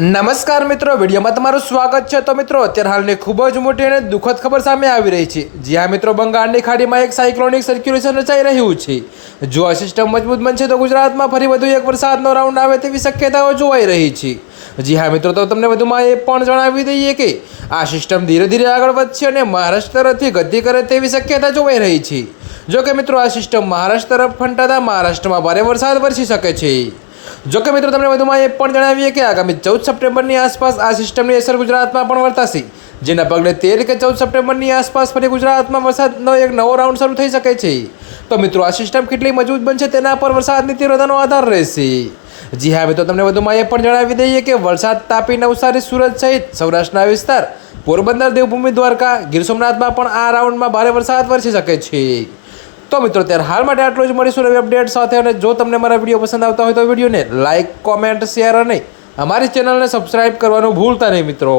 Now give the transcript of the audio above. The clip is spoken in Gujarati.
નમસ્કાર મિત્રો, વિડીયોમાં તમારું સ્વાગત છે। તો મિત્રો, અત્યારે હાલની ખૂબ જ મોટી અને દુઃખદ ખબર સામે આવી રહી છે। જી હા મિત્રો, બંગાળની ખાડીમાં એક સાયક્લોનિક સર્ક્યુલેશન રચાઈ રહ્યું છે। જો આ સિસ્ટમ મજબૂત બનશે તો ગુજરાતમાં ફરી વધુ એક વરસાદનો રાઉન્ડ આવે તેવી શક્યતાઓ જોવાઈ રહી છે। જી હા મિત્રો, તો તમને વધુમાં એ પણ જણાવી દઈએ કે આ સિસ્ટમ ધીરે ધીરે આગળ વધશે અને મહારાષ્ટ્ર તરફથી ગતિ કરે તેવી શક્યતા જોવાઈ રહી છે। જો કે મિત્રો, આ સિસ્ટમ મહારાષ્ટ્ર તરફ ફંટાતા મહારાષ્ટ્રમાં ભારે વરસાદ વરસી શકે છે। જો કે મિત્રો, તમને વધુમાં એ પણ જણાવીએ કે આગામી 14 સપ્ટેમ્બરની આસપાસ આ સિસ્ટમની અસર ગુજરાતમાં પણ વર્તાશે, જેના પગલે 13 કે 14 સપ્ટેમ્બરની આસપાસ ફરી ગુજરાતમાં વરસાદનો એક નવો રાઉન્ડ શરૂ થઈ શકે છે। તો મિત્રો, આ સિસ્ટમ કેટલી મજબૂત બનશે તેના પર વરસાદની તીવ્રતાનો આધાર રહેશે। જી હા મિત્રો, તમને વધુમાં એ પણ જણાવી દઈએ કે વરસાદ તાપી, નવસારી, સુરત સહિત સૌરાષ્ટ્રના વિસ્તાર, પોરબંદર, દેવભૂમિ, દ્વારકા, ગીર સોમનાથમાં પણ આ રાઉન્ડમાં ભારે વરસાદ વરસી શકે છે। તો મિત્રો, ત્યારે હાલ માટે આટલું જ। મળીશું નવી અપડેટ સાથે। અને જો તમને મારા વિડીયો પસંદ આવતા હોય તો વિડીયોને લાઇક, કોમેન્ટ, શેર અને અમારી ચેનલને સબસ્ક્રાઇબ કરવાનું ભૂલતા નહીં મિત્રો।